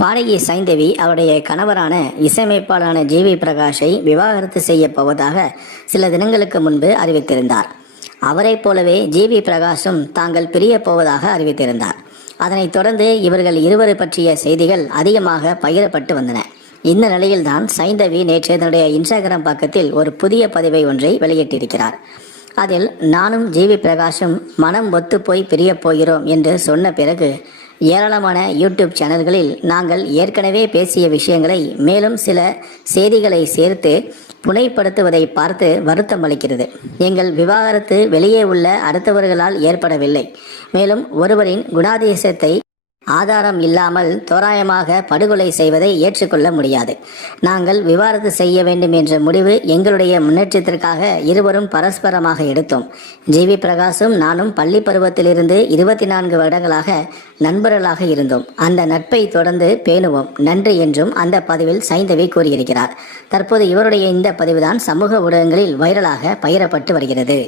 பாடகி சைந்தவி அவருடைய கணவரான இசையமைப்பாளரான ஜிவி பிரகாஷை விவாகரத்து செய்ய போவதாக சில தினங்களுக்கு முன்பு அறிவித்திருந்தார். அவரைப் போலவே ஜிவி பிரகாஷும் தாங்கள் பிரிய போவதாக அறிவித்திருந்தார். அதனைத் தொடர்ந்து இவர்கள் இருவரை பற்றிய செய்திகள் அதிகமாக பகிரப்பட்டு வந்தன. இந்த நிலையில்தான் சைந்தவி நேற்று தன்னுடைய இன்ஸ்டாகிராம் பக்கத்தில் ஒரு புதிய பதிவை ஒன்றை வெளியிட்டிருக்கிறார். அதில் நானும் ஜிவி பிரகாஷும் மனம் ஒத்து போய் பிரிய போகிறோம் என்று சொன்ன பிறகு ஏராளமான யூடியூப் சேனல்களில் நாங்கள் ஏற்கனவே பேசிய விஷயங்களை மேலும் சில செய்திகளை சேர்த்து புனைப்படுத்துவதை பார்த்து வருத்தம் அளிக்கிறது. எங்கள் விவாகரத்து வெளியே உள்ள அடுத்தவர்களால் ஏற்படவில்லை. மேலும் ஒருவரின் குணாதிசயத்தை ஆதாரம் இல்லாமல் தோராயமாக படுகொலை செய்வதை ஏற்றுக்கொள்ள முடியாது. நாங்கள் விவாகரத்து செய்ய வேண்டும் என்ற முடிவு எங்களுடைய முன்னேற்றத்திற்காக இருவரும் பரஸ்பரமாக எடுத்தோம். ஜிவி பிரகாஷும் நானும் பள்ளி பருவத்திலிருந்து 24 வருடங்களாக நண்பர்களாக இருந்தோம். அந்த நட்பை தொடர்ந்து பேணுவோம். நன்றி என்றும் அந்த பதிவில் சைந்தவி கூறியிருக்கிறார். தற்போது இவருடைய இந்த பதிவுதான் சமூக ஊடகங்களில் வைரலாக பகிரப்பட்டு வருகிறது.